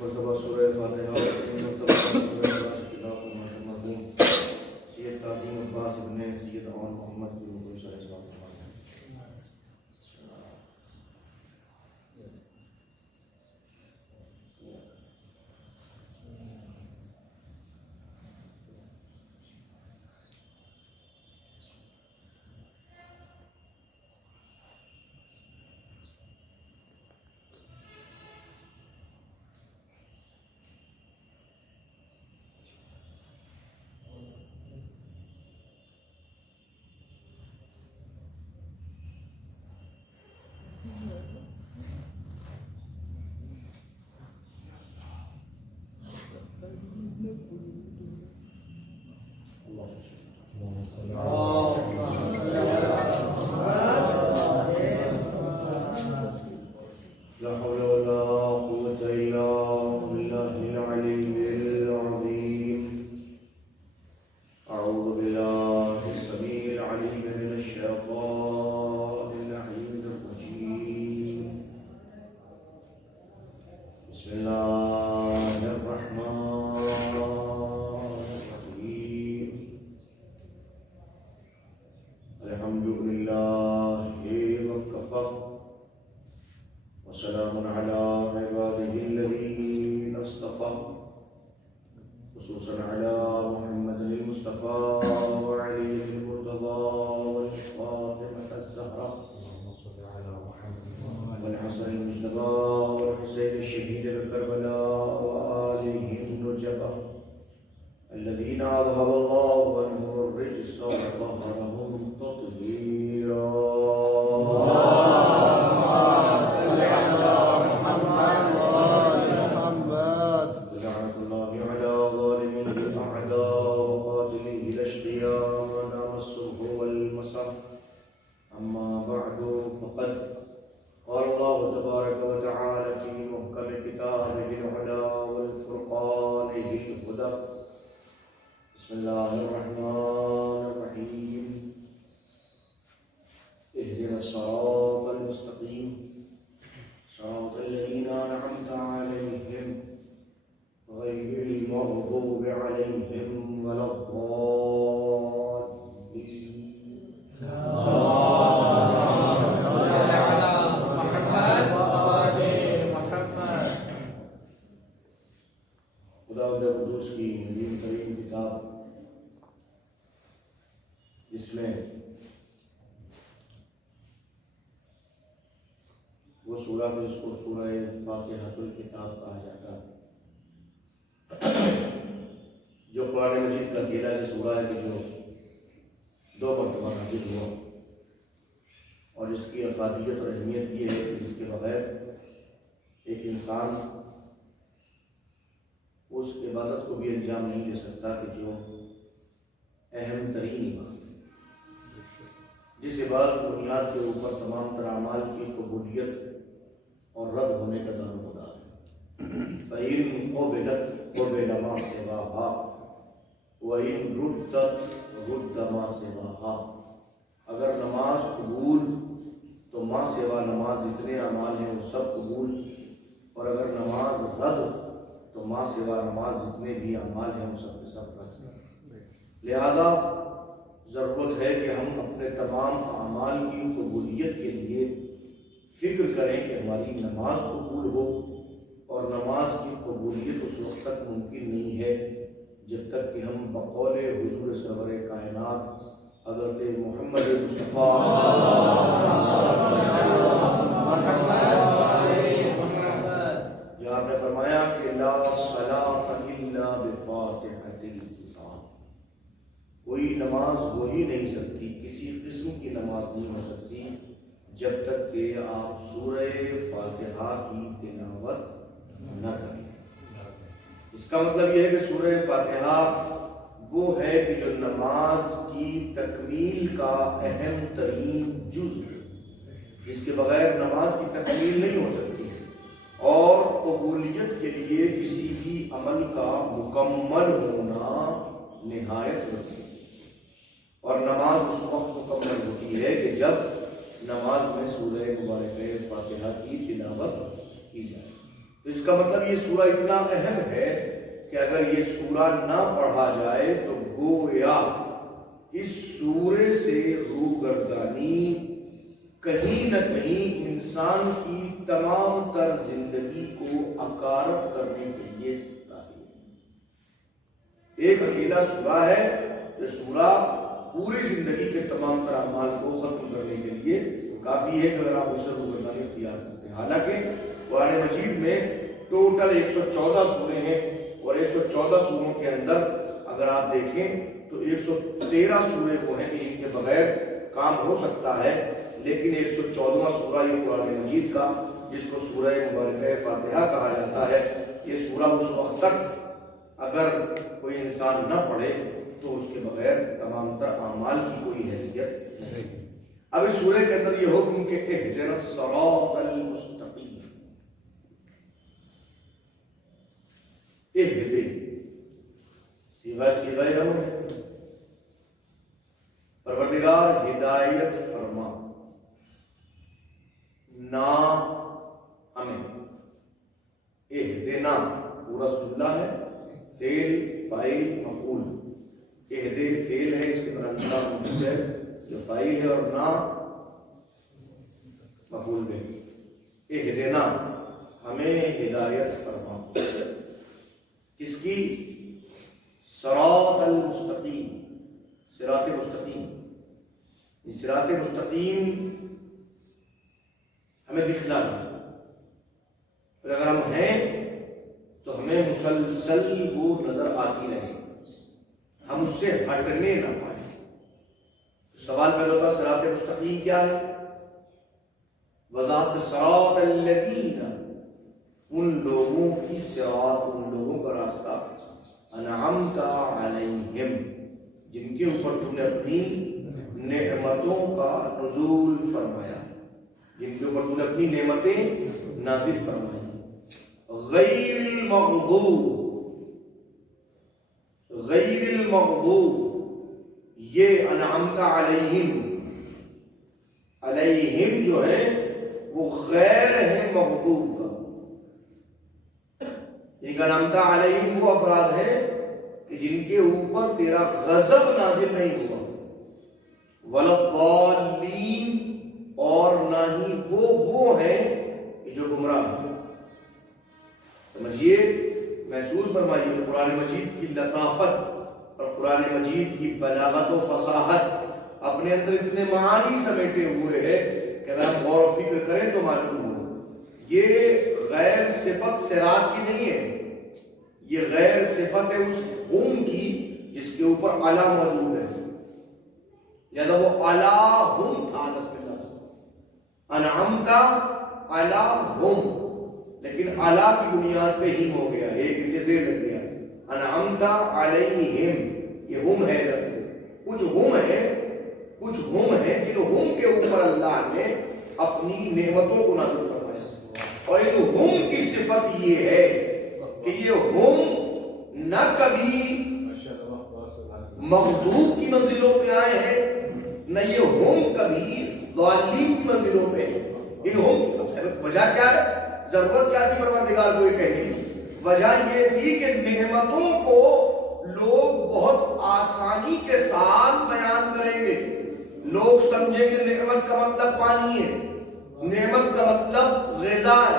مرتبہ سورہ فاتحہ، تین مرتبہ سورہ اخلاص کی تلاوت فرمائے مرحوم سید قاسم عباس ابن سید عون محمد کی روح صلی اللہ علیہ وسلم. لا حول ولا قوة إلا بالله العلي العظيم. أعوذ بالله السميع العليم من الشيطان اللعين الرجيم. بسم الله الرحمن الرحيم. الحمد لله وكفى وسلام على عباده الذين اصطفى، خصوصا على محمد المصطفى وعلي المرتضى والفاطمة الزهراء والحسن المجتبى والحسين الشهيد بكربلاء وآلهم النجبى الذين أذهب الله عنهم الرجس وطهرهم تطهيرا. أما بعد فقد قال الله تبارك وتعالى في محكم كتابه العلى والفرقانه الهدى. بسم الله الرحمن الرحيم. اهدنا الصراط المستقيم صراط الذين أنعمت عليهم غير المغضوب عليهم ولا الضالين. خداوند قدوس کی عظیم ترین کتاب، جس میں وہ سورہ جس کو سورہ فاتحۃ الکتاب کہا جاتا ہے، جو قرآن مجید کا اکیلا ایسا سورہ ہے کہ جو 2 مرتبہ نازل ہوا، اور اس کی افادیت اور اہمیت یہ ہے کہ جس کے بغیر ایک انسان اس عبادت کو بھی انجام نہیں دے سکتا کہ جو اہم ترین عبادت ہے، جس عبادت بنیاد کے اوپر تمام تر اعمال کی قبولیت اور رد ہونے کا دارومدار ہے. فَإِن قُبِلَتْ قُبِلَ مَا سِوَاهَا وَإِن رُدَّتْ رُدَّ مَا سِوَاهَا. اگر نماز قبول تو ما سوا نماز جتنے اعمال ہیں وہ سب قبول، اور اگر نماز رد تو ما سوا نماز جتنے بھی اعمال ہیں وہ سب کے سب رد. لہذا ضرورت ہے کہ ہم اپنے تمام اعمال کی قبولیت کے لیے فکر کریں کہ ہماری نماز قبول ہو، اور نماز کی قبولیت اس وقت تک ممکن نہیں ہے جب تک کہ ہم بقول حضور سرور کائنات حضرت محمد مصطفیٰ آپ نے فرمایا کہ لا صلاۃ الا بفاتحۃ الکتاب، کوئی نماز ہو ہی نہیں سکتی، کسی قسم کی نماز نہیں ہو سکتی جب تک کہ آپ سورہ فاتحہ کی تلاوت نہ کریں. اس کا مطلب یہ ہے کہ سورہ فاتحہ وہ ہے کہ جو نماز کی تکمیل کا اہم ترین جز ہے، جس کے بغیر نماز کی تکمیل نہیں ہو سکتی، اور قبولیت کے لیے کسی بھی عمل کا مکمل ہونا نہایت ضروری ہے. اور نماز اس وقت مکمل ہوتی ہے کہ جب نماز میں سورہ مبارکہ فاتحہ کی تلاوت کی جائے. تو اس کا مطلب یہ سورہ اتنا اہم ہے کہ اگر یہ سورہ نہ پڑھا جائے تو گویا اس سورے سے روگردانی کہیں نہ کہیں انسان کی تمام تر زندگی کو اکارت کرنے کے لیے کافی ہے۔ ایک اکیلا سورہ ہے، یہ سورہ پوری زندگی کے تمام تر اعمال کو ختم کرنے کے لیے کافی ہے کہ اگر آپ اسے روگردانی اختیار کرتے ہیں۔ حالانکہ قرآن مجید میں ٹوٹل 114 سورے ہیں اور 114 سوروں کے اندر اگر آپ دیکھیں تو 113 سورے کو ہیں کہ ان کے بغیر کام ہو سکتا ہے، لیکن 114واں سورہ یہ قرآن مجید کا جس کو سورہ مبارکہ فاتحہ کہا جاتا ہے، یہ سورہ اس وقت تک اگر کوئی انسان نہ پڑھے تو اس کے بغیر تمام تر اعمال کی کوئی حیثیت نہیں۔ اب اس سورہ کے اندر یہ حکم کہ اہدنا الصراط المستقیم، اہدے صیغہ امر ہے، پروردگار ہدایت فرما نا ہمیں، اہدنا پورا جملہ ہے، فعل فاعل مفعول، اہدے فعل ہے، اس کے اندر انتا موجود ہے جو فاعل ہے، اور نا مفعول بھی، اہدنا ہمیں ہدایت فرما، کس کی؟ صراط المستقیم، صراط مستقیم، صراط مستقیم ہمیں دکھنا ہے، اور اگر ہم ہیں تو ہمیں مسلسل وہ نظر آتی رہے، ہم اس سے ہٹنے نہ پائیں۔ سوال پیدا ہوتا ہے صراط مستقیم کیا ہے؟ وضاحت صراط الذین، ان لوگوں کی صراط، ان لوگوں کا راستہ، انعمت علیہم، جن کے اوپر تم نے اپنی نعمتوں کا نزول فرمایا، جن کے اوپر تم نے اپنی نعمتیں نازل فرمائی، غیر المغضوب، غیر المغضوب، یہ انعمت علیہم، علیہم جو ہے وہ غیر ہے مغضوب کا، ایک انعمت علیہم وہ افراد ہیں کہ جن کے اوپر تیرا غضب نازل نہیں ہوا، وَلَضَّالِّينَ، اور نہ ہی وہ ہیں کہ جو گمراہ ہیں۔ سمجھیے، محسوس فرمائیے کہ قرآن مجید کی لطافت اور قرآن مجید کی بلاغت و فصاحت اپنے اندر اتنے معانی سمیٹے ہوئے ہیں کہ اگر ہم غور و فکر کریں تو معلوم ہو یہ غیر صفت صراط کی نہیں ہے، یہ غیر صفت ہے اس ہم کی جس کے اوپر اعلیٰ موجود ہے، لہذا وہ اعلیٰ ہم تھا، نسب لفظ انعمت علیہم، لیکن اعلیٰ کی بنیاد پہ ہم ہو گیا، ایک کے زیر لگ گیا، انعمت علیہم، یہ ہم ہے، کچھ ہم ہے جن ہم کے اوپر اللہ نے اپنی نعمتوں کو نازل فرمایا، اور ان ہم کی صفت یہ ہے کہ یہ ہم نہ کبھی مغضوب کی منزلوں پہ آئے ہیں، نہ یہ ہم کبھی ضالین کی منزلوں پہ ہیں۔ ان ہم کی وجہ کیا ہے؟ ضرورت کیا تھی پروردگار کو یہ کہنے کی؟ وجہ یہ تھی کہ نعمتوں کو لوگ بہت آسانی کے ساتھ بیان کریں گے، لوگ سمجھیں کہ نعمت کا مطلب پانی ہے، نعمت کا مطلب غذا ہے،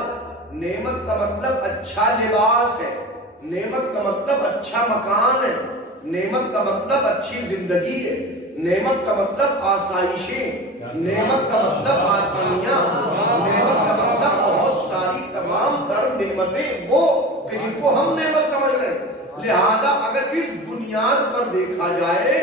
نعمت کا مطلب اچھا لباس ہے، نعمت کا مطلب اچھا مکان ہے، نعمت کا مطلب اچھی زندگی ہے، نعمت کا مطلب آسائشیں، نعمت کا مطلب آسانیاں، نعمت کا مطلب بہت ساری تمام تر نعمتیں وہ کہ جن کو ہم نعمت سمجھ رہے ہیں۔ لہذا اگر اس بنیاد پر دیکھا جائے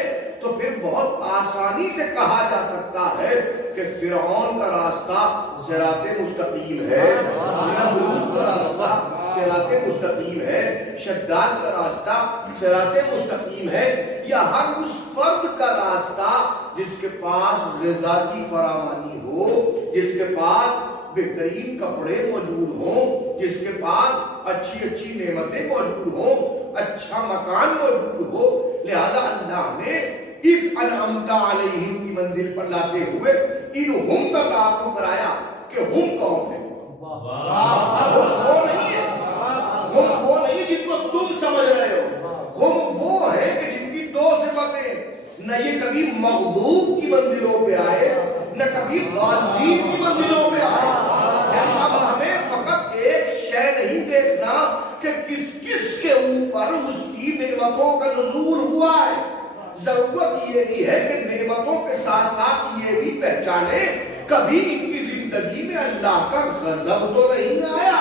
تو پھر بہت آسانی سے کہا جا سکتا ہے کہ فرعون کا راستہ صراط مستقیم ہے، نمرود کا راستہ صراط مستقیم ہے، شداد کا راستہ صراط مستقیم ہے، یا ہر اس فرد کا راستہ جس کے پاس غذا کی فراوانی ہو، جس کے پاس بہترین کپڑے موجود ہوں، جس کے پاس اچھی اچھی نعمتیں موجود ہوں، اچھا مکان موجود ہو۔ لہذا اللہ نے اس انعمت علیہم کی منزل پر لاتے ہوئے ان ہم کا تعارف کرایا کہ ہم کون ہے، ہم وہ نہیں ہے نہ یہ کبھی مغضوب کی منزلوں پہ آئے نہ کبھی ضالین کی منزلوں پہ آئے. یعنی اب ہمیں فقط ایک شے نہیں دیکھنا کہ کس کس کے اوپر اس کی نعمتوں کا نزول ہوا ہے. ضرورت یہ بھی ہے کہ نعمتوں کے ساتھ ساتھ یہ بھی پہچانے کبھی ان کی زندگی میں اللہ کا غضب تو نہیں آیا,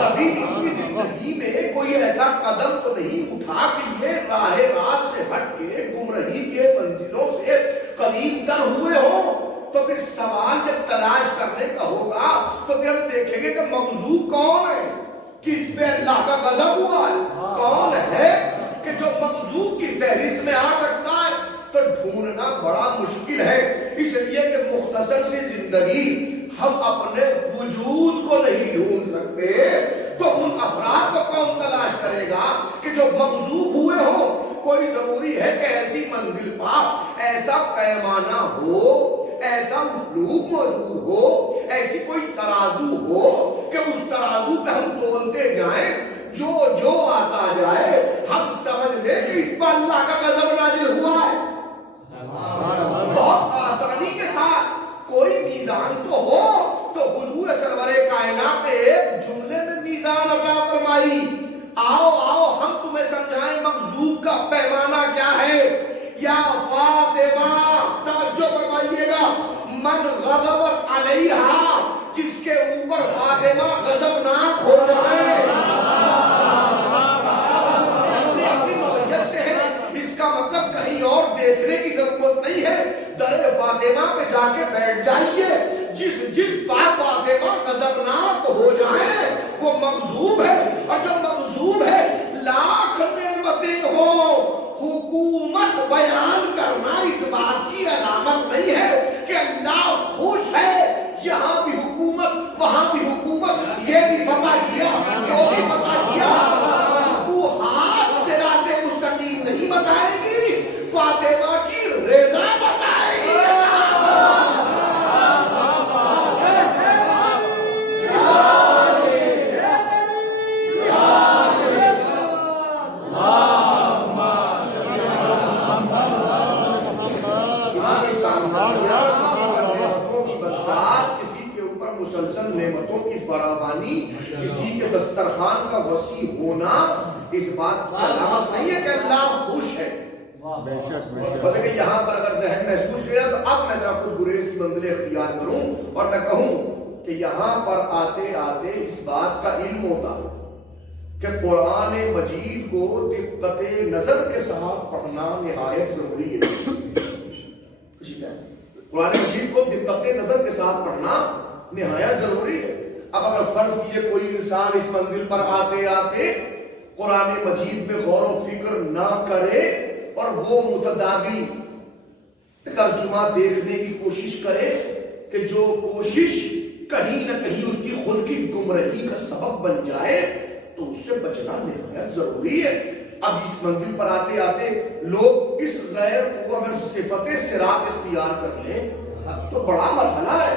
کبھی ان کی زندگی میں کوئی ایسا قدم تو نہیں اٹھا کہ یہ راہ راست سے ہٹ کے گمراہی کے منزلوں سے قریب تر ہوئے ہوں. تو پھر سوال جب تلاش کرنے کا ہوگا تو پھر ہم دیکھیں گے کہ مغضوب کون ہے, کس پہ اللہ کا غضب ہوا ہے, کون ہے کہ جو مغضوب کی فہرست میں آ سکتا ہے. تو ڈھونڈنا بڑا مشکل ہے, اس لیے کہ مختصر سی زندگی ہم اپنے وجود کو نہیں ڈھونڈ سکتے. تو ان افراد کو کون تلاش کرے گا کہ جو مغضوب ہوئے ہوں. کوئی ضروری ہے کہ ایسی منزل پر ایسا پیمانہ ہو, ایسا اسلوب موجود ہو, ایسی کوئی ترازو ہو کہ اس ترازو پہ ہم تولتے جائیں, جو جو آتا جائے ہم سمجھ لیں کہ اس پر اللہ کا غضب نازل ہوا ہے. بہت آسانی کے ساتھ کوئی میزان تو ہو. تو حضور سرور کائنات نے ایک جملے میں میزان عطا فرمائی. آؤ آؤ ہم تمہیں سمجھائیں مغضوب کا پیمانہ کیا ہے. یا فاطمہ, توجہ فرمائیے گا, من غضبت علیہا, جس کے اوپر فاطمہ غضبناک ہو جائے. اس کا مطلب کہیں اور دیکھنے کی ضرورت نہیں ہے, در فاطمہ پہ جا کے بیٹھ جائیے. جس بات فاطمہ غضبناک ہو جائے وہ مغضوب ہے, اور جو مغضوب ہے لاکھ نعمتیں ہوں, حکومت بیان کرنا اس بات کی علامت نہیں ہے کہ اللہ خوش ہے. یہاں بھی حکومت, وہاں بھی حکومت, یہ بھی فتح کیا, وہ بھی فتح کیا. تو ہاتھ سے راہ مستقیم نہیں بتائے گی, فاطمہ کی رضا بتائے گی. مسلسل نعمتوں کی فراوانی, کسی کے دسترخوان کا وسیع ہونا اس بات کی علامت نہیں ہے کہ اللہ خوش ہے. کہ یہاں پر اگر ذہن محسوس کیا تو اب میں ذرا کچھ گریز کی منزلیں اختیار کروں اور میں کہوں کہ یہاں پر آتے آتے اس بات کا علم ہوتا کہ قرآن مجید کو دقت نظر کے ساتھ پڑھنا نہایت ضروری ہے. قرآن مجید کو دقت نظر کے ساتھ پڑھنا نہایت ضروری ہے. اب اگر فرض کیجئے کوئی انسان اس منزل پر آتے آتے قرآن مجید میں غور و فکر نہ کرے اور وہ متداوی ترجمہ دیکھنے کی کوشش کرے کہ جو کوشش کہیں نہ کہیں اس کی خود کی گمراہی کا سبب بن جائے, تو اس سے بچنا نہایت ضروری ہے. اب اس منزل پر آتے آتے لوگ اس غیر کو اگر صفت صراط اختیار کر لیں تو بڑا مرحلہ ہے,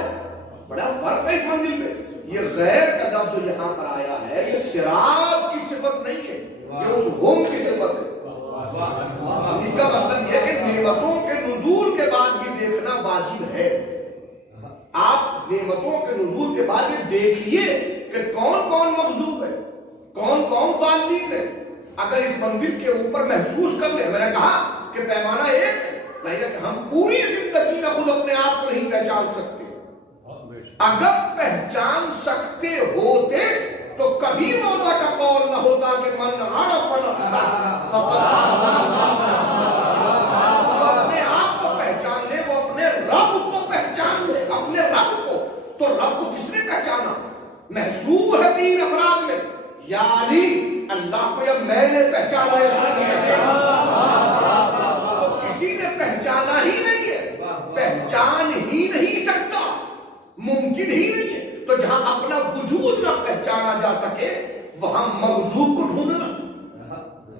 بڑا فرق ہے اس منزل میں. یہ غیر کا لفظ جو یہاں پر آیا ہے یہ صراط کی صفت نہیں ہے, یہ اس ہم کی صفت ہے. اس کا مطلب یہ ہے کہ نعمتوں کے نزول کے بعد یہ دیکھنا واجب ہے. آپ نعمتوں کے نزول کے بعد یہ دیکھیے کہ کون کون مغضوب ہے, کون کون ضالین ہے. اگر اس منزل کے اوپر محسوس کر لیں, میں نے کہا کہ پیمانہ ایک ہے کہ ہم پوری زندگی میں خود اپنے آپ کو نہیں پہچان سکتے. اگر پہچان سکتے ہوتے تو کبھی مولا کا قول نہ ہوتا کہ من عرف نفسہ فقد عرف اللہ. جو اپنے آپ کو پہچان لے وہ اپنے رب کو پہچان لے, اپنے رب کو. تو رب کو کس نے پہچانا؟ محصور ہے تین افراد میں, یا علی, اللہ کو یا میں نے پہچانا ہے. تو کسی نے پہچانا ہی نہیں ہے, پہچان ہی نہیں سکتا, ممکن ہی نہیں ہے. تو جہاں اپنا وجود نہ پہچانا جا سکے وہاں مغضوب کو ڈھونڈنا,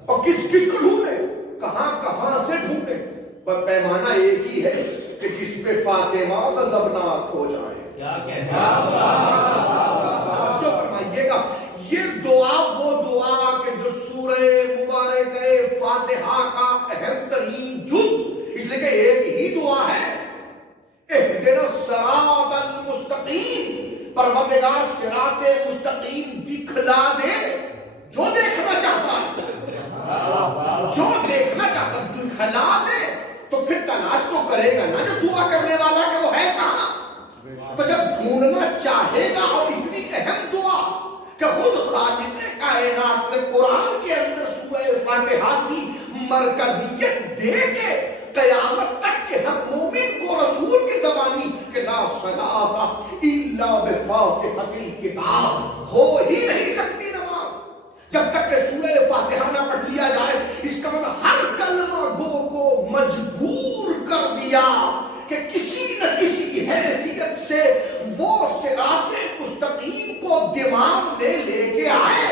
اور کس کس کو ڈھونڈے, کہاں کہاں سے ڈھونڈے. پر پیمانہ ایک ہی ہے کہ جس پہ فاطمہ غضبناک ہو جائے. توجہ فرمائیے گا, یہ دعا وہ دعا کہ جو سورہ مبارکہ فاتحہ کا اہم ترین جز پروردگار صراط مستقیم دکھلا دے جو دیکھنا چاہتا ہے، جو دیکھنا چاہتا ہے دکھلا دے تو پھر تلاش تو کرے گا نا جو دعا کرنے والا کہ وہ ہے کہاں. تو جب ڈھونڈنا چاہے گا، اور اتنی اہم دعا کہ خود خالق کائنات نے قرآن کے اندر سورہ فاتحہ کی مرکزیت دے کے قیامت تک کے ہر مومن کو رسول کی زبانی کہ لا صلاۃ الا بفاتحۃ الکتاب، ہو ہی نہیں سکتی نماز جب تک کہ سورہ فاتحہ نہ پڑھ لیا جائے. اس کا مطلب ہر کلمہ گو کو مجبور کر دیا کہ کسی نہ کسی حیثیت سے وہ صراط مستقیم کو دماغ میں لے کے آئے.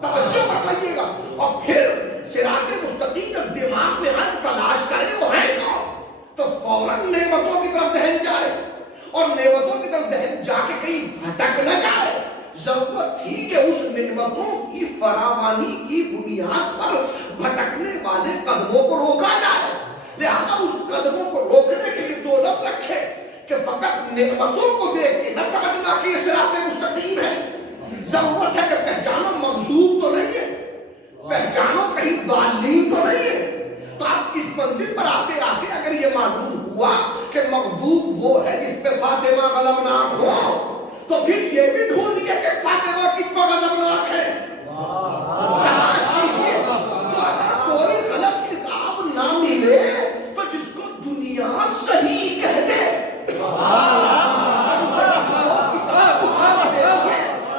توجہ فرمائیے گا. اور پھر صراط مستقیم جب دماغ میں آئے تلاش کرے وہ ہے کون، تو فوراً نعمتوں کی طرف ذہن جائے، اور نعمتوں کی طرف ذہن جا کے کہیں بھٹک نہ جائے. ضرورت تھی کہ اس نعمتوں کی فراوانی کی بنیاد پر بھٹکنے والے قدموں کو روکا جائے. لہذا اس قدموں کو روکنے کے لیے دو لفظ رکھے کہ فقط نعمتوں کو دیکھ کے نہ سمجھنا کہ یہ صراط مستقیم ہے. ضرورت ہے کہ پہچانو مغضوب تو نہیں ہے، پہچانو کہیں ضالین تو نہیں ہے. تو آپ اس منزل پر آتے آتے اگر یہ معلوم ہوا کہ مغضوب وہ ہے جس پہ فاطمہ غضبناک ہو، تو پھر یہ بھی ڈھونڈیے کہ فاطمہ کس پر غضبناک ہے، تلاش کیجیے. تو اگر کوئی غلط کتاب نہ ملے تو جس کو دنیا صحیح کہہ دے،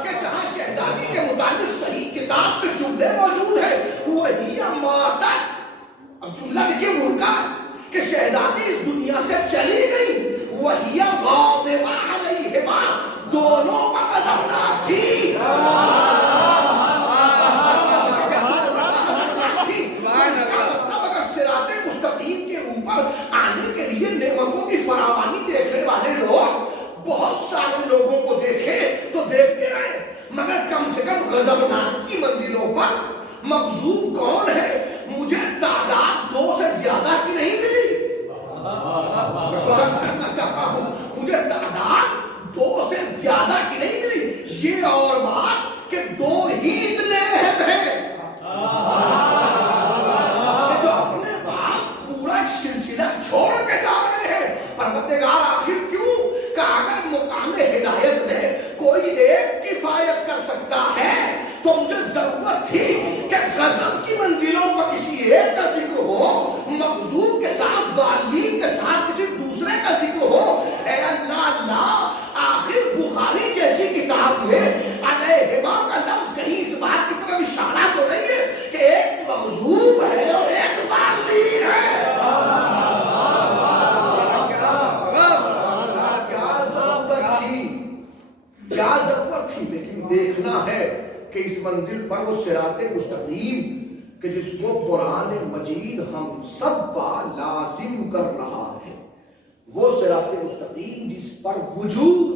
کہ جہاں شہزادی کے متعلق صحیح کتاب کے جملے موجود ہیں وہی ماتت. اب جملہ دیکھیے ان کا کہ شہزادی اس دنیا سے چلی گئی، وہی غاضبہ علیہما، دونوں پر غضبناک تھی. آنے کے لیے نعمتوں کی فراوانی دیکھنے والے لوگ بہت سارے لوگوں کو دیکھے تو دیکھتے رہے، مگر کم سے کم غضبناک کی منزلوں پر مغضوب کون ہے مجھے تعداد 2 سے زیادہ کی نہیں ملی. میں کچھ عرض کرنا چاہتا ہوں، مجھے تعداد 2 سے زیادہ کی نہیں ملی. یہ اور بات کہ 2 ہی اتنے اہم ہیں جو اپنے بعد پورا ایک سلسلہ چھوڑ کے جا رہے ہیں. پروردگار آخر کیوں کہ اگر مقام ہدایت میں کوئی ایک کفایت کر سکتا ہے تو مجھے ضرورت تھی کہ غضب کی منزلوں پر کسی ایک کا ذکر ہو، مغضوب کے ساتھ ضالین کے ساتھ کسی دوسرے کا ذکر ہو. اے اللہ اللہ، آخر بخاری جیسی کتاب میں علیہما کا لفظ کہیں اس بات کی طرف اشارہ تو نہیں ہے کہ ایک مغضوب ہے اور ایک ضالین ہے. کیا ضرورت تھی؟ لیکن دیکھنا ہے کہ اس منزل پر وہ صراط مستقیم کہ جس کو قرآن مجید ہم سب پر لازم کر رہا ہے، وہ صراط مستقیم جس پر وجود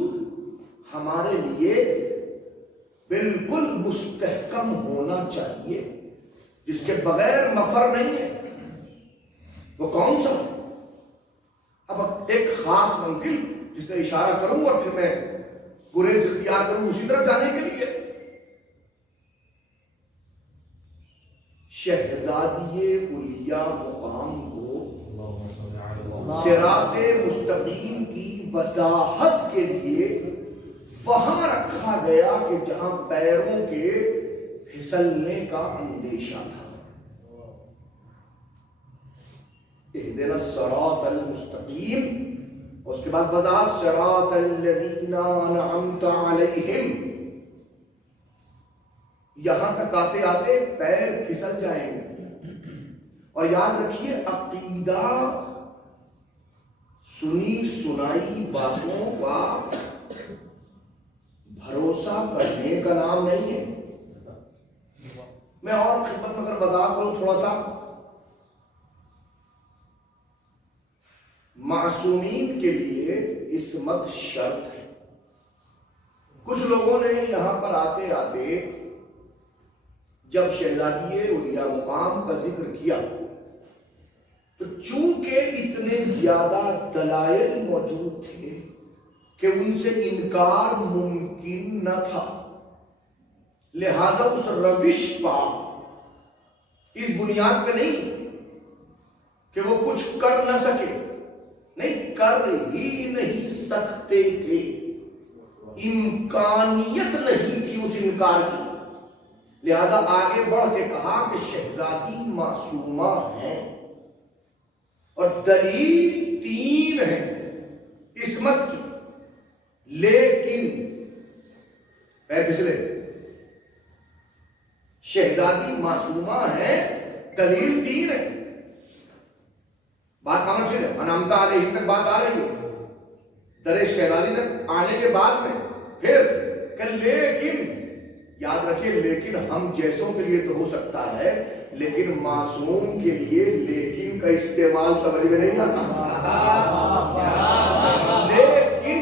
ہمارے لیے بالکل مستحکم ہونا چاہیے، جس کے بغیر مفر نہیں ہے، وہ کون سا؟ اب ایک خاص منزل جس کا اشارہ کروں اور پھر میں گریز اختیار کروں اسی طرف جانے کے لیے. شہزادی اولیاء مقام کو صراط مستقیم کی وضاحت کے لیے وہاں رکھا گیا کہ جہاں پیروں کے پھسلنے کا اندیشہ تھا. اهدنا الصراط المستقیم، اس کے بعد وضاحت صراط الذین انعمت علیہم. یہاں تک آتے آتے پیر پھسل جائیں گے. اور یاد رکھیے عقیدہ سنی سنائی باتوں کا بھروسہ کرنے کا نام نہیں ہے. میں اور خدمت میں اگر بتا کروں تھوڑا سا، معصومین کے لیے عصمت شرط ہے. کچھ لوگوں نے یہاں پر آتے آتے جب شہزادی اولیاء مقام کا ذکر کیا تو چونکہ اتنے زیادہ دلائل موجود تھے کہ ان سے انکار ممکن نہ تھا، لہذا اس روش پر اس بنیاد پہ نہیں کہ وہ کچھ کر نہ سکے، نہیں، کر ہی نہیں سکتے تھے، امکانیت نہیں تھی اس انکار کی، لہذا آگے بڑھ کے کہا کہ شہزادی معصومہ ہیں اور دلیل 3 ہے عصمت کی، لیکن پیر پھسلے، شہزادی معصومہ ہیں، دلیل 3 ہے، بات کہاں چلے، انامتا علیہ تک بات آ رہی ہے، در شہزادی تک آنے کے بعد میں پھر کہ لیکن یاد رکھیے، لیکن ہم جیسوں کے لیے تو ہو سکتا ہے، لیکن معصوم کے لیے لیکن کا استعمال سمجھ میں نہیں آتا، لیکن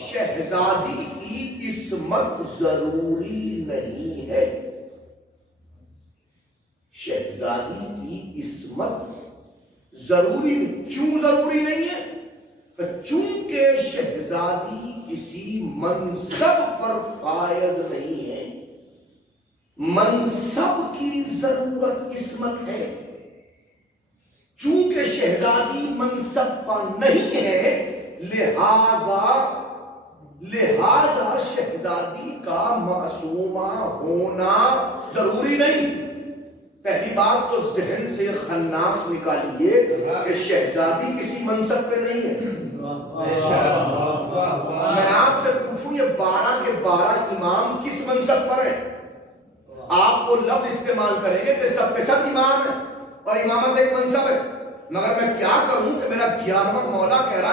شہزادی کی عصمت ضروری نہیں ہے، شہزادی کی عصمت ضروری نہیں، کیوں ضروری نہیں ہے؟ چونکہ شہزادی کسی منصب پر فائز نہیں ہے، منصب کی ضرورت عصمت ہے، چونکہ شہزادی منصب پر نہیں ہے، لہذا شہزادی کا معصومہ ہونا ضروری نہیں۔ پہلی بات تو ذہن سے خناس نکالیے کہ شہزادی کسی منصب پہ نہیں ہے۔ میں آپ سے پوچھوں یہ 12 کے 12 امام کس منصب پر ہیں؟ آپ کو لفظ استعمال کریں گے کہ سب کے سب امام ہیں اور امامت ایک منصب ہے، مگر میں کیا کروں کہ میرا 11واں مولا کہہ رہا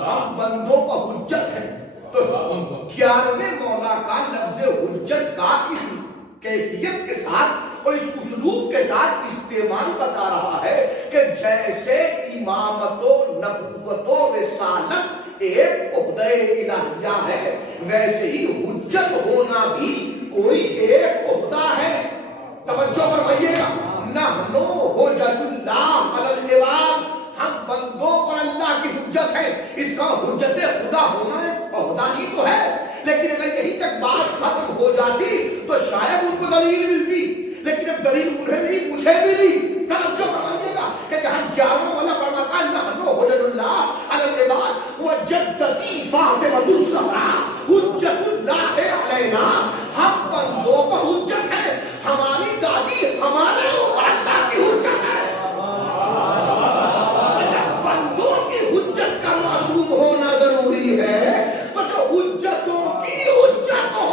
ہم بندوں کا حجت ہے، تو 11ویں مولا کا لفظ حجت کا اس کیفیت کے ساتھ اور اس اسلوب کے ساتھ استعمال بتا رہا ہے کہ جیسے امامت و نبوت و رسالت ایک عہدہ الہیہ ہے، ویسے ہی حجت ہونا بھی کوئی ایک عہدہ ہے۔ توجہ فرمائیے گا، نحن حجج اللہ علی العباد، ہم بندوں پر اللہ کی حجت ہے، اس کا حجت خدا ہونا ایک عہدہ ہی تو ہے، لیکن اگر یہی تک بات ختم ہو جاتی تو شاید ان کو دلیل ملتی، لیکن اب دلیل انہیں نہیں، مجھے ملی۔ توجہ فرمائیے گا کہ جہاں 11واں والا فرماتا ہے نحن حجج اللہ علی العباد وجدتی فاطمۃ الزہرا حجت اللہ علینا، ہم بندوں پر حجت ہے، ہماری دادی ہمارے اوپر اللہ کی حجت ہے۔ جب بندوں کی حجت کا معصوم ہونا ضروری ہے تو جو حجتوں کی حجت ہو،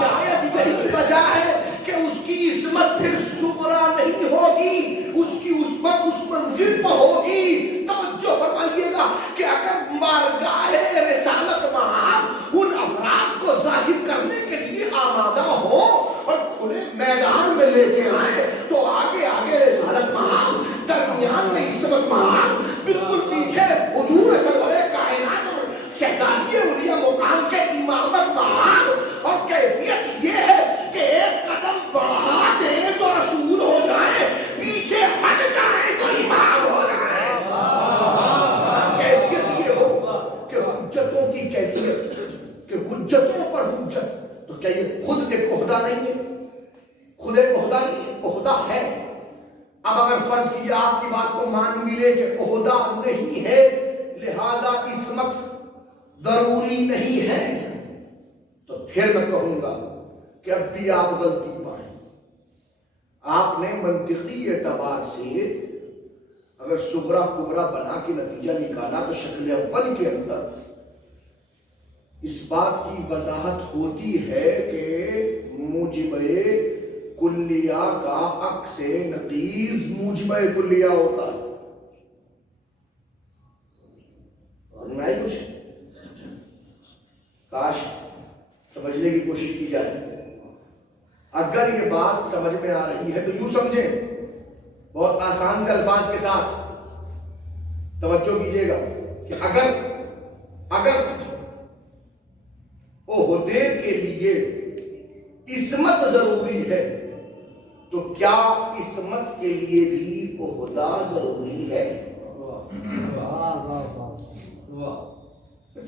شاید یہی وجہ ہے کہ اس کی عصمت پھر صغرا نہیں ہوگی، اس کی عصمت اس منزل پر ہوگی۔ توجہ فرمائیے گا کہ اگر بارگاہ رسالت مآب ان افراد کو ظاہر کرنے کے لیے آمادہ ہو اور کھلے میدان میں لے کے آئے تو آگے آگے رسالت مآب، درمیان میں عصمت مآب، بالکل پیچھے حضور سرور کائنات اور شہزادی اولیاء مقام کے امامت مآب، اور کیفیت یہ ہے کہ ایک قدم بڑھا دیں تو رسول ہو جائیں، پیچھے ہٹ جائیں تو امام ہو جائیں۔ کیفیت یہ ہو کہ حجتوں کی کیفیت، کہ حجتوں پر حجت، تو کیا یہ خود ایک عہدہ نہیں ہے؟ خود ایک عہدہ نہیں ہے، عہدہ ہے۔ اب اگر فرض کیجیے آپ کی بات کو مان بھی لے کہ عہدہ نہیں ہے لہذا عصمت ضروری نہیں ہے، تو پھر میں کہوں گا کہ اب بھی آپ غلطی پائیں۔ آپ نے منطقی اعتبار سے اگر صغرا کبرا بنا کے نتیجہ نکالا تو شکل اول کے اندر اس بات کی وضاحت ہوتی ہے کہ موجب کلیہ کا عکس نقیض موجب کلیہ ہوتا ہے۔ میں کچھ کاش سمجھنے کی کوشش کی جائے۔ اگر یہ بات سمجھ میں آ رہی ہے تو یوں سمجھیں، بہت آسان سے الفاظ کے ساتھ توجہ کیجیے گا کہ اگر عہدے کے لیے عصمت ضروری ہے تو کیا عصمت کے لیے بھی عہدہ ضروری ہے؟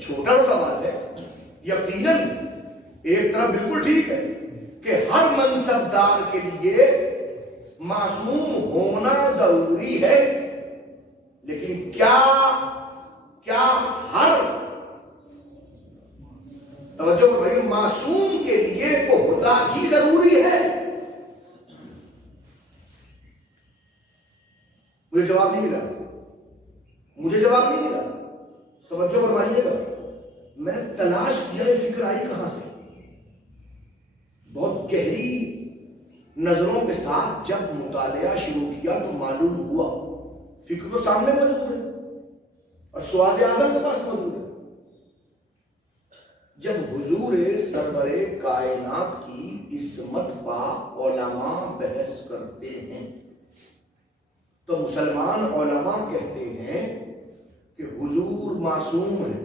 چھوٹا سا سوال ہے، یقیناً ایک طرف بالکل ٹھیک ہے کہ ہر منصب دار کے لیے معصوم ہونا ضروری ہے، لیکن کیا ہر توجہ بھائی معصوم کے لیے عہدہ ہی ضروری ہے؟ مجھے جواب نہیں ملا، مجھے جواب نہیں ملا۔ توجہ فرمائیے گا، میں نے تلاش کیا یہ فکر آئی کہاں سے۔ بہت گہری نظروں کے ساتھ جب مطالعہ شروع کیا تو معلوم ہوا فکر تو سامنے موجود ہے اور سوال اعظم کے پاس موجود ہے۔ جب حضور سرور کائنات کی عصمت پا علماء بحث کرتے ہیں تو مسلمان علماء کہتے ہیں کہ حضور معصوم ہے،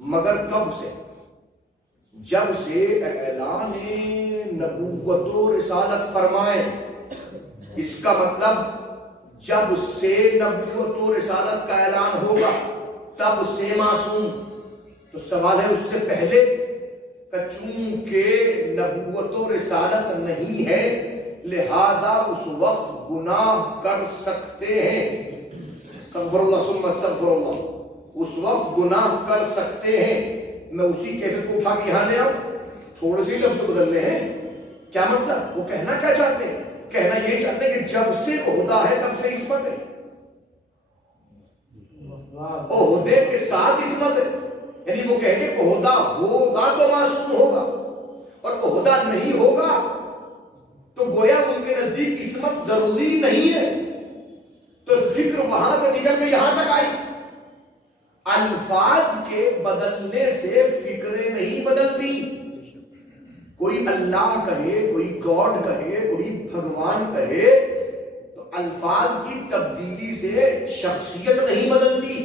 مگر کب سے؟ جب سے اعلان نبوت و رسالت فرمائے۔ اس کا مطلب جب سے نبوت و رسالت کا اعلان ہوگا تب سے معصوم۔ تو سوال ہے اس سے پہلے کہ چونکہ نبوت و رسالت نہیں ہے لہذا اس وقت گناہ کر سکتے ہیں۔ استغفر اللہ ثم استغفر اللہ، اس وقت گناہ کر سکتے ہیں۔ میں اسی کیفیت کو اٹھا کے یہاں لے آؤں، تھوڑے سے لفظ بدل رہے ہیں۔ کیا مطلب؟ وہ کہنا کیا چاہتے ہیں؟ کہنا یہ چاہتے ہیں کہ جب سے عہدہ ہے تب سے عصمت ہے، عہدے کے ساتھ عصمت ہے۔ یعنی وہ کہتے ہیں عہدہ ہوگا تو معصوم ہوگا، اور عہدہ نہیں ہوگا تو گویا ان کے نزدیک عصمت ضروری نہیں ہے۔ تو فکر وہاں سے نکل کے یہاں تک آئی۔ الفاظ کے بدلنے سے فکریں نہیں بدلتی۔ کوئی اللہ کہے، کوئی گاڈ کہے، کوئی بھگوان کہے تو الفاظ کی تبدیلی سے شخصیت نہیں بدلتی،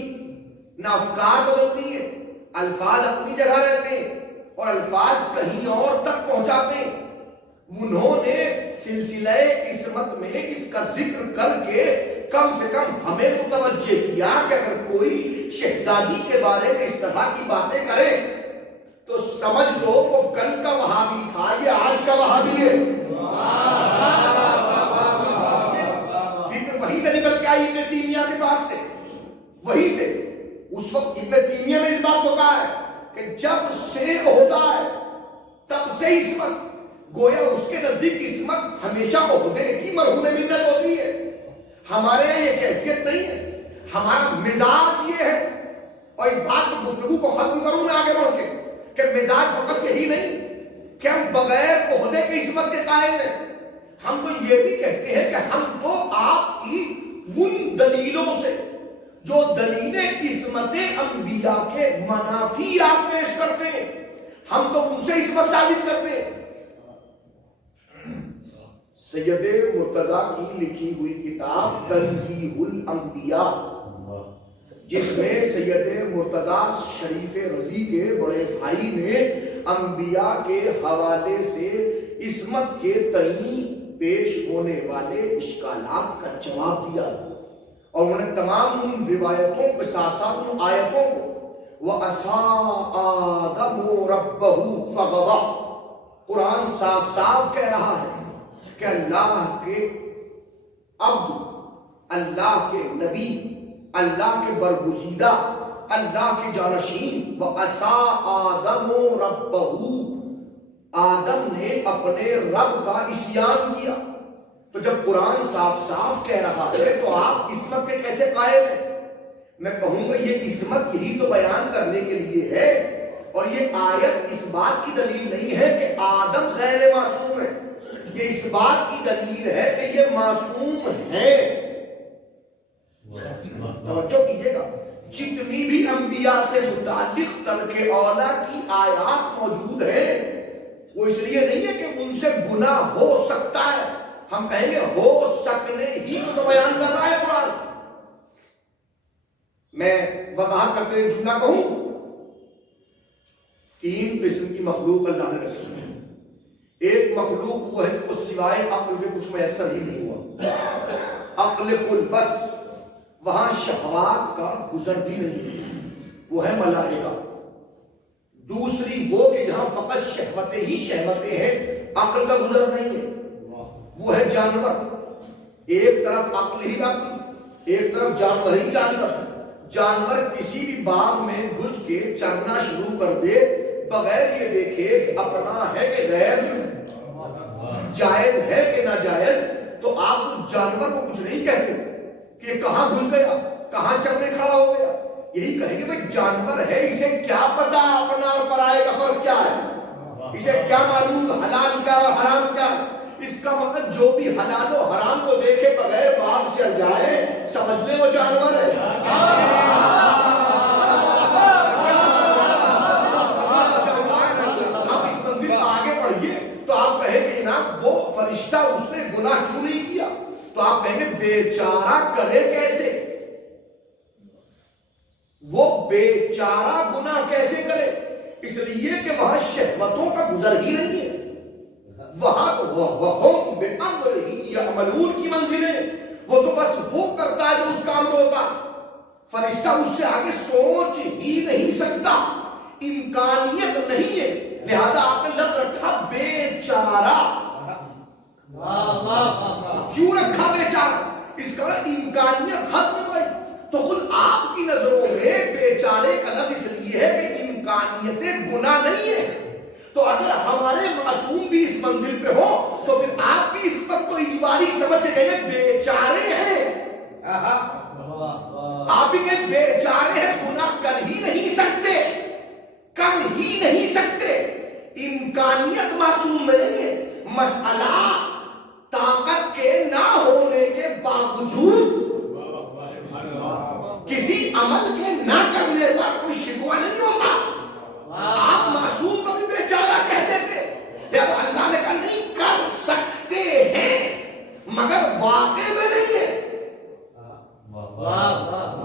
نہ افکار بدلتی ہیں۔ الفاظ اپنی جگہ رہتے ہیں اور الفاظ کہیں اور تک پہنچاتے ہیں۔ انہوں نے سلسلہ عصمت میں اس کا ذکر کر کے کم سے کم ہمیں متوجہ کیا کہ اگر کوئی شہزادی کے بارے میں اس طرح کی باتیں کرے تو سمجھ لو وہ کل کا وہابی تھا، یہ آج کا وہابی ہے۔ فکر وہیں سے نکل کے آئی ابن تیمیہ کے پاس سے، وہیں سے۔ اس وقت ابن تیمیہ نے اس بات کو کہا ہے کہ جب سے عہدہ ہے تب سے عصمت۔ گویا اس کے نزدیک عصمت ہمیشہ عہدے کی مرہون منت ہوتی ہے۔ ہمارے یہاں یہ کیفیت نہیں ہے، ہمارا مزاج یہ ہے۔ اور اس بات کو گفتگو کو ختم کروں میں آگے بڑھ کے کہ مزاج فقط یہی نہیں کہ ہم بغیر عہدے کی عصمت کے قائل ہیں، ہم تو یہ بھی کہتے ہیں کہ ہم تو آپ کی ان دلیلوں سے جو دلیل عصمت انبیاء کے منافی آپ پیش کرتے ہیں، ہم تو ان سے عصمت ثابت کرتے ہیں۔ سید مرتضیٰ کی لکھی ہوئی کتاب تنزیہ الانبیاء، جس میں سید مرتضیٰ شریف رضی کے بڑے بھائی نے انبیاء کے حوالے سے عصمت کے تئیں پیش ہونے والے اشکالات کا جواب دیا، اور انہوں نے تمام ان روایتوں کے ساتھ ساتھ ان آیتوں کو وَعَصَىٰ آدَمُ رَبَّهُ فَغَوَىٰ، قرآن صاف صاف کہہ رہا ہے کہ اللہ کے عبد، اللہ کے نبی، اللہ کے برگزیدہ، اللہ کے جانشین، وَعَصَىٰ آدَمُ رَبَّهُ، آدم نے اپنے رب کا عصیان کیا۔ تو جب قرآن صاف صاف کہہ رہا ہے تو آپ عصمت کے کیسے قائل ہیں؟ میں کہوں گا یہ عصمت یہی تو بیان کرنے کے لیے ہے، اور یہ آیت اس بات کی دلیل نہیں ہے کہ آدم غیر معصوم ہے، یہ اس بات کی دلیل ہے کہ یہ معصوم ہے۔ توجہ کیجئے گا، جتنی بھی انبیاء سے متعلق ترک اولیٰ کی آیات موجود ہیں وہ اس لیے نہیں ہے کہ ان سے گناہ ہو سکتا ہے، ہم کہیں گے ہو سکنے ہی تو بیان کر رہا ہے قرآن۔ میں وضاحت کرتے ہوئے جملہ کہوں، تین قسم کی مخلوق اللہ نے رکھی ہے۔ ایک مخلوق وہ ہے جو سوائے عقل کے کچھ میسر ہی نہیں ہوا، عقل کل بس، وہاں شہوات کا گزر بھی نہیں، وہ ہے ملائکہ۔ دوسری وہ کہ جہاں فقط شہوتیں ہی شہوتیں ہیں، عقل کا گزر نہیں ہے، وہ ہے جانور۔ ایک طرف عقل ہی عقل، ایک طرف جانور ہی جانور۔ جانور کسی بھی باغ میں گھس کے چرنا شروع کر دے بغیر یہ دیکھے کہ اپنا ہے کہ غیر، جائز ہے کہ ناجائز، تو آپ اس جانور کو کچھ نہیں کہتے کہ کہاں گھس گیا، کہاں چرنے کھڑا ہو گیا۔ یہی کہیں گے بھئی جانور ہے، اسے کیا پتا اپنا اور پرائے کا فرق کیا ہے، اسے کیا معلوم حلال کیا اور حرام کیا ہے۔ اس کا مطلب جو بھی حلال و حرام کو دیکھے بغیر باغ چل جائے، سمجھ لیں وہ جانور ہے۔ آپ اس مندر میں آگے بڑھئیے تو آپ کہیں کہ جناب وہ فرشتہ اس نے گناہ کیوں نہیں کیا، تو آپ کہیں گے بیچارہ کرے کیسے، وہ بیچارہ گناہ کیسے کرے؟ اس لیے کہ وہاں شہوتوں کا گزر ہی نہیں ہے، وہاں تو وَهُمْ بِأَمْرِهِ يَعْمَلُونَ کی منزل ہے، وہ تو بس وہ کرتا ہے جو اس کا امر ہوتا۔ فرشتہ اس سے آگے سوچ ہی نہیں سکتا، امکانیت نہیں ہے، لہذا آپ نے لفظ رکھا بیچارہ۔ کیوں رکھا بیچارہ؟ اس کا امکانیت ختم ہو گئی۔ تو خود آپ کی نظروں میں بیچارے کا لفظ اس لیے ہے کہ امکانیت گناہ نہیں ہے۔ تو اگر ہمارے معصوم بھی اس منزل پہ ہو تو پھر آپ بھی اس وقت کو اجباری سمجھ گئے بیچارے ہیں، آپ بھی کہیں بیچارے ہیں، گناہ کر ہی نہیں سکتے، کر ہی نہیں سکتے، امکانیت معصوم میں نہیں ہے۔ مسئلہ طاقت کے نہ ہونے کے باوجود کسی عمل کے نہ کرنے پر کوئی شکوہ نہیں ہوتا۔ آپ معصوم کو بھی بیچارہ کہہ دیتے، لہذا اللہ نے کہا نہیں کر سکتے ہیں مگر واقع میں نہیں ہے۔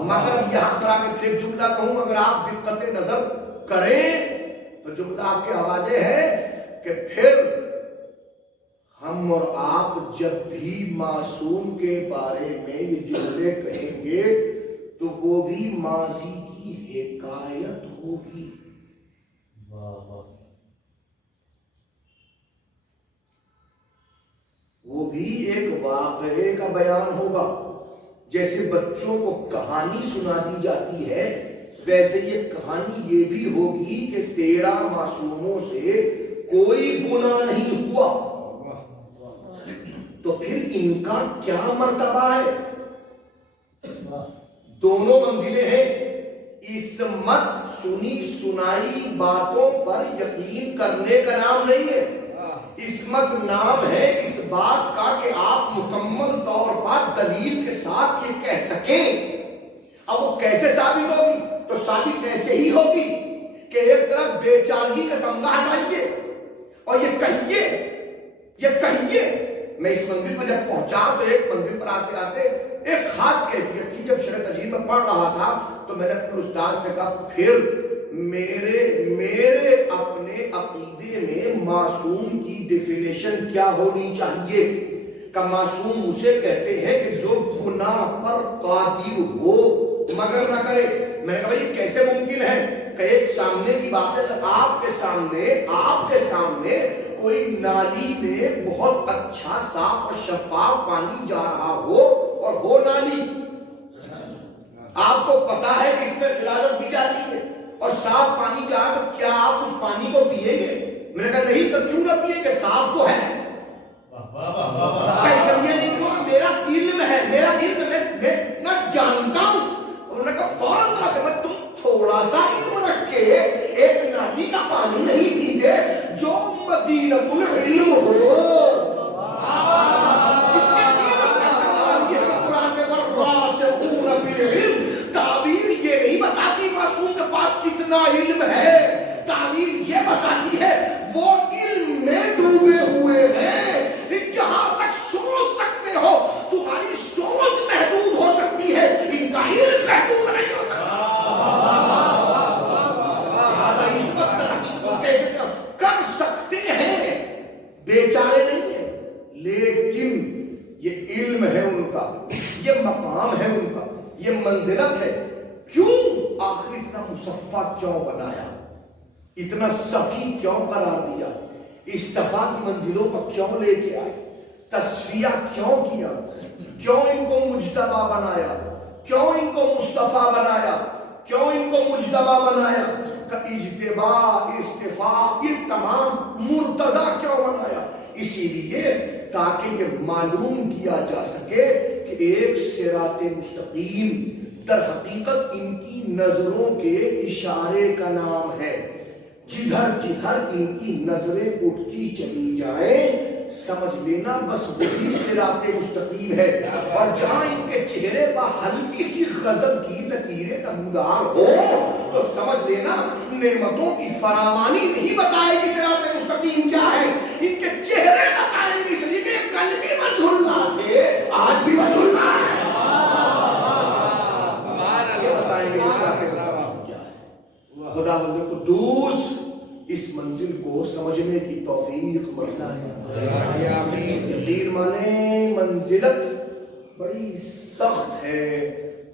مگر یہاں پر آگے پھر جملہ کہوں، اگر آپ دقت نظر کریں تو جملہ آپ کے حوالے ہے کہ پھر ہم اور آپ جب بھی معصوم کے بارے میں یہ جملے کہیں گے تو وہ بھی ماضی کی حکایت ہوگی۔ وہ بھی ایک واقعے کا بیان ہوگا۔ جیسے بچوں کو کہانی سنا دی جاتی ہے، ویسے یہ کہانی یہ بھی ہوگی کہ 13 معصوموں سے کوئی گناہ نہیں ہوا، تو پھر ان کا کیا مرتبہ ہے؟ دونوں منزلیں ہیں۔ عصمت سنی سنائی باتوں پر یقین کرنے کا نام نہیں ہے، عصمت نام ہے اس بات کا کہ آپ مکمل طور پر دلیل کے ساتھ یہ کہہ سکیں۔ اب وہ کیسے ثابت ہوگی؟ تو ثابت ایسے ہی ہوگی کہ ایک طرف بیچارگی کا تمغہ ہٹائیے اور یہ کہیے میں اس مندر پر جب پہنچا تو ایک مندر پر آتے آتے ایک خاص کیفیت تھی۔ جب شرح تجوید میں پڑھ رہا تھا تو میں نے اپنے استاد سے کہا پھر میرے اپنے عقیدے میں معصوم کی ڈیفینیشن کیا ہونی چاہیے؟ کہ معصوم اسے کہتے ہیں کہ جو گناہ پر قادر ہو مگر نہ کرے۔ میں نے کہا بھائی کیسے ممکن ہے کہ ایک سامنے کی بات ہے، آپ کے سامنے کوئی نالی میں بہت اچھا صاف اور شفاف پانی جا رہا ہو اور وہ نالی آپ کو پتا ہے کہ اس میں غلاظت بھی جاتی ہے اور صاف پانی جا تو کیا آپ اس پانی کو پیئیں گے؟ میں نے کہا نہیں، تو کیوں نہ پیئیں گے، صاف تو ہے۔ میرا علم ہے، میں نہ جانتا ہوں۔ انہوں نے کہا فوراً کہا کہ میں تم تھوڑا سا علم رکھ کے ایک نالی کا پانی نہیں پیتے جو مدینۃ العلم ہو، جس کے علم کا کمال یہ ہے۔ قرآن میں والراسخون فی العلم تعبیر یہ نہیں بتاتی معصوم کے پاس کتنا علم ہے، تعبیر یہ بتاتی ہے وہ علم میں ڈوبے ہوئے ہیں۔ جہاں تک سوچ سکتے ہو تمہاری سوچ محدود ہو سکتی ہے، ان کا علم محدود نہیں ہو سکتا۔ لہذا اس وقت حقیقت اس کے کر سکتے ہیں، مقام ہے ان کا، یہ منزلت ہے. کیوں آخر اتنا مصفہ کیوں بنایا، اتنا صفی کیوں قرار دیا، اصطفا کی منزلوں پر کیوں لے کے آئے، تصفیہ کیوں کیا، کیوں ان کو مجتبی بنایا، کیوں ان کو مصطفیٰ بنایا، کیوں ان کو مجتبی بنایا، اجتباء اصطفاء یہ تمام مرتضی کیوں بنایا؟ اسی لیے تاکہ یہ معلوم کیا جا سکے کہ ایک صراط مستقیم در حقیقت ان کی نظروں کے اشارے کا نام ہے. جدھر جدھر ان کی نظریں اٹھتی چلی جائیں سمجھ لینا بس وہی صراط مستقیم ہے. اور جہاں ان کے چہرے پر ہلکی سی غضب کی لکیریں نمودار ہو تو سمجھ لینا نعمتوں کی فراوانی نہیں بتائے گی صراط مستقیم کیا ہے، ان کے چہرے بتائیں گی. اس لیے کہ کل بھی مجھولنا تھے آج بھی مجھولنا ہے، یہ بتائیں گے کہ صراط مستقیم کیا ہے. خدا بندے قدوس اس منزل کو سمجھنے کی توفیق یقین مانے منزلت بڑی سخت ہے،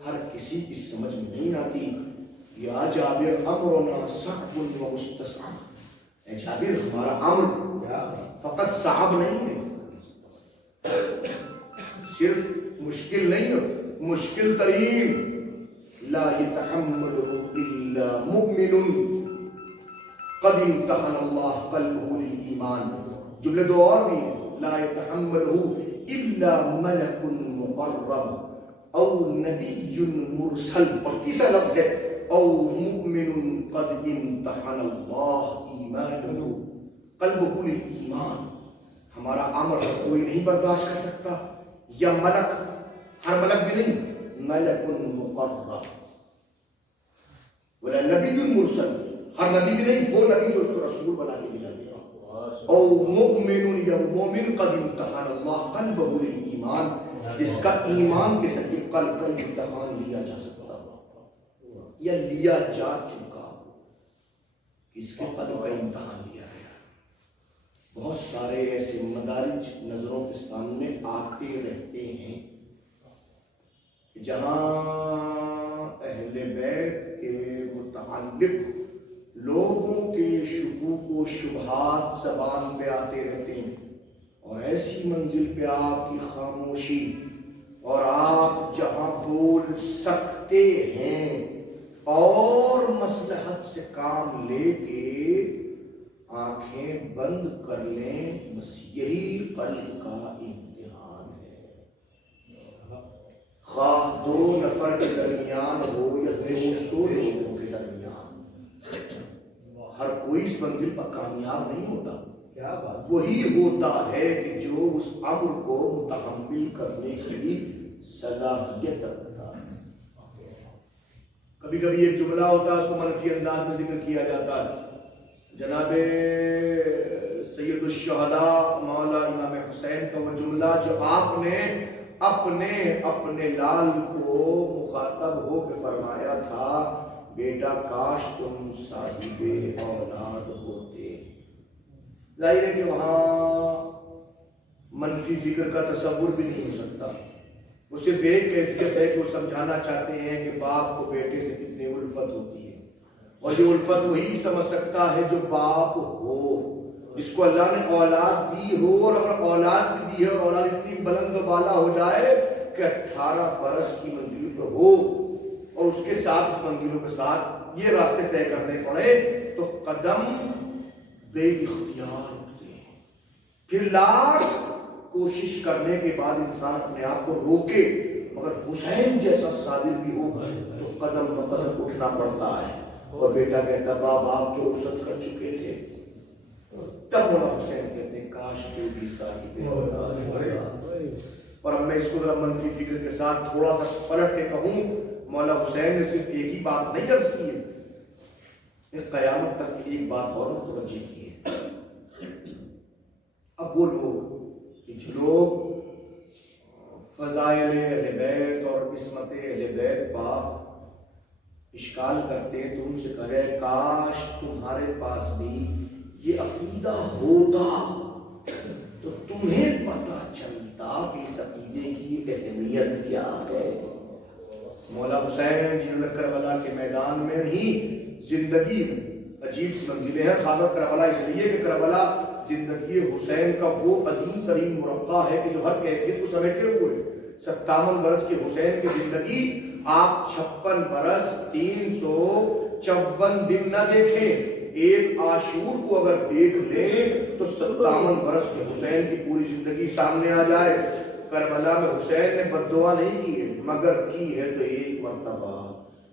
ہر کسی کی سمجھ میں نہیں آتی. یا جابر امرنا صعب و مستصعب، اے جابر ہمارا امر فقط صعب نہیں ہے، صرف مشکل نہیں ہے، مشکل ترین. لا يتحمله الا مؤمن قد امتحن اللہ قلبہ للایمان. جملے دو اور بھی ہیں، لا يتحمله الا ملک مقرب او نبی مرسل، اور تیسرا لفظ ہے او مؤمن قد امتحن اللہ ایمانہ قلبہ للایمان. ہمارا امر کوئی نہیں برداشت کر سکتا، یا ملک، ہر ملک بھی نہیں، ملک مقرب ولا نبی مرسل، ہر نبی بھی نہیں، وہ نبی جو اس کو رسول بنا کے بھیجا گیا. او مؤمن یا مومن قد امتحان اللہ قلبہ للایمان، جس کا ایمان کے ذریعے قلب کا امتحان لیا جا سکتا یا لیا جا چکا، کس کے قلب کا امتحان لیا گیا. بہت سارے ایسے مدارج نظروں کے سامنے آتے رہتے ہیں جہاں اہل بیت کے متعلق لوگوں کے شکوک و شبہات زبان پہ آتے رہتے ہیں، اور ایسی منزل پہ آپ کی خاموشی اور آپ جہاں بول سکتے ہیں اور مصلحت سے کام لے کے آنکھیں بند کر لیں، بس یہی قلب کا امتحان ہے. خواہ دو نفر کے درمیان ہو یا 200 لوگوں کے درمیان، ہر کوئی اس منزل پر کامیاب نہیں ہوتا. وہی ہوتا ہے کہ جو اس امر کو متحمل کرنے کی صلاحیت رکھتا ہے. کبھی کبھی ایک جملہ ہوتا ہے، اس کو منفی انداز میں ذکر کیا جاتا ہے. جناب سید الشہداء مولا امام حسین کا وہ جملہ جو آپ نے اپنے لال کو مخاطب ہو کے فرمایا تھا، بیٹا کاش تم صاحب اولاد ہوتے. ظاہر ہے کہ وہاں منفی فکر کا تصور بھی نہیں ہو سکتا. وہ صرف ایک کیفیت ہے کہ وہ سمجھانا چاہتے ہیں کہ باپ کو بیٹے سے کتنی الفت ہوتی ہے، اور یہ الفت وہی سمجھ سکتا ہے جو باپ ہو، جس کو اللہ نے اولاد دی ہو. اور اگر اولاد بھی دی ہے اور اولاد اتنی بلند و بالا ہو جائے کہ 18 برس کی منزل پہ ہو اور اس کے ساتھ اس منزلوں کے ساتھ یہ راستے طے کرنے پڑے تو قدم بے اختیار اٹھتے ہیں. پھر لاکھ کوشش کرنے کے بعد انسان اپنے آپ کو روکے، مگر حسین جیسا صابر بھی ہو تو قدم بقدم اٹھنا پڑتا ہے. اور بیٹا کہتا باپ آپ تو رخصت کر چکے تھے. تب مولا حسین کہتے ہیں کاش تو بھی صاحب اولاد. اور اب میں اس کو ذرا منفی فکر کے ساتھ تھوڑا سا پلٹ کے کہوں، مولا حسین نے صرف ایک ہی بات نہیں عرض کی ہے، قیامت تک کے لیے ایک بات اور متوجہ کی ہے. اب وہ لوگ کہ جو لوگ فضائل اہل بیت اور عصمت اہل بیت پا اشکال کرتے ہیں تو ان سے کہے کاش تمہارے پاس بھی یہ عقیدہ ہوتا تو تمہیں پتہ چلتا تھا کہ اس عقیدے کی اہمیت کیا ہے۔ مولا حسین جنہوں نے کربلا کے میدان میں نہیں زندگی عجیب سی منزلیں ہیں، خاص کربلا اس لیے کہ کربلا زندگی حسین کا وہ عظیم ترین مرقع ہے کہ جو ہر کیفیت کو سمیٹے ہوئے۔ 57 برس کے حسین کی زندگی آپ 56 برس 354 دن نہ دیکھیں، ایک عاشور کو اگر دیکھ لیں تو 57 برس کے حسین کی پوری زندگی سامنے آ جائے۔ کربلا میں حسین نے بد دعا نہیں کی ہے، مگر کی ہے تو ایک مرتبہ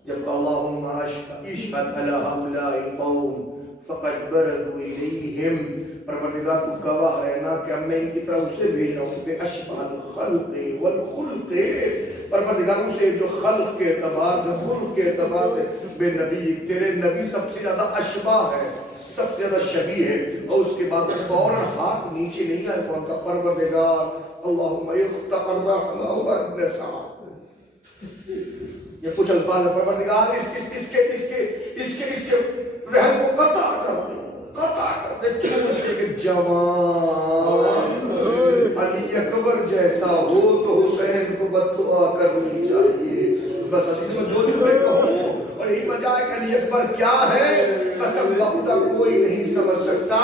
جب اللہم اشہد علی ہؤلاء القوم فقد برزوا الیہم، پروردگار تو گواہ رہنا کہ اب میں ان کی طرف اسے بھیج رہا ہوں کہ اشبہ الخلق والخلق، پروردگار اسے جو خلق کے اعتبار سے خلق کے اعتبار سے بے نبی، تیرے نبی سب سے زیادہ اشبہ ہے، سب سے زیادہ شبیہ ہے۔ اور اس کے بعد فوراً ہاتھ نیچے نہیں آئے، فوراً کا پروردگار اللہم افتح الرحمہ والنساء، یہ کچھ الفاظ ہے، پروردگار اس کے رحم کو قطع کر دے، کیوں؟ اس لیے کہ جوان علی اکبر جیسا ہو تو حسین کو بد دعا کرنی چاہیے۔ بس عزیز میں دو جملے کہوں اور یہی وجہ ہے کہ علی اکبر کیا ہے قسم بخدا کوئی نہیں سمجھ سکتا۔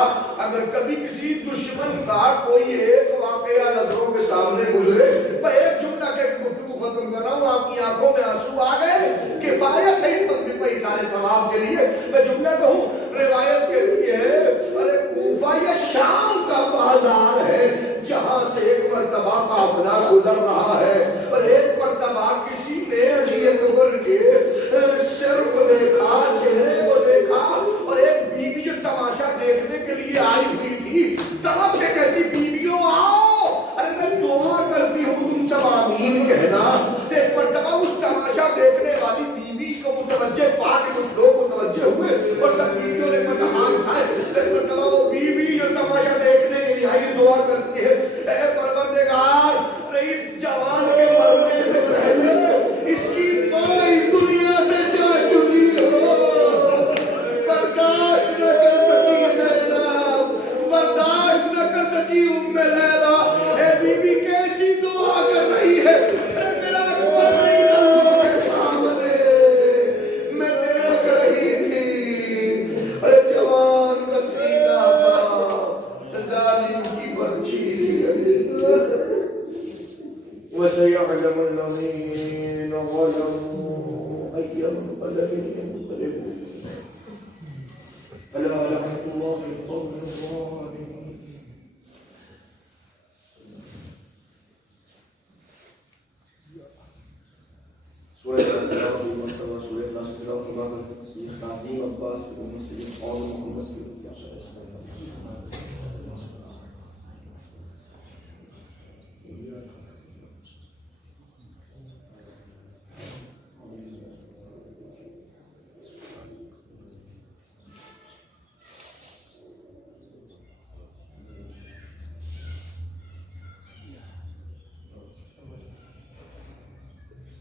اگر کبھی کسی دشمن کا کوئی ایک واقعہ نظروں کے سامنے گزرے، میں ایک جملہ کہ گفتگو ختم کر رہا ہوں، آپ کی آنکھوں میں آنسو آ گئے، کفایت ہے اس منزل پہ اِسارے ثواب کے لیے۔ میں جملہ کہوں، روایت کہتی ہے ارے کوفہ یہ شام کا بازار ہے جہاں سے ایک مرتبہ قافلہ گزر رہا ہے، اور ایک مرتبہ کسی نے علی اکبر کے سر کو دیکھا، چہرے کو دیکھا، اور ایک بیوی جو تماشا دیکھنے کے لیے آئی ہوئی تھی تڑپ کے کہتی بیویوں آؤ، ارے میں دعا کرتی ہوں تم سب آمین کہنا۔ ایک مرتبہ اس تماشا دیکھنے والی بیوی کو متوجہ پا کے کچھ لوگ متوجہ ہوئے اور سب بیویوں نے ہاتھ اٹھائے۔ ایک مرتبہ وہ بیوی جو تماشا دیکھنے کے لیے آئی دعا کرتی ہے، اے پروردگار اس جوان کے مرنے سے پہلے اس کی ماں اس دنیا سے جا چکی ہو، برداشت نہ کر سکی زینب، برداشت نہ کر سکی ام لیلا، اے بی بی کیسی دعا کر رہی ہے، اے میرا اکبر مینوں کے سامنے میں دیکھ رہی تھی، ارے جوان کا سینہ تھا ظالم کی برچی لی گئی۔ وَسَيَعْلَمُ الَّذِينَ ظَلَمُوا أَيَّ مُنقَلَبٍ يَنقَلِبُونَ أَلَا لَعْنَةُ اللَّهِ الْقَوْمِ الظَّالِمِينَ۔ سورہ مرتبہ سورہ تعظیم عباس کی ام سید اور محمد صلی اللہ علیہ وسلم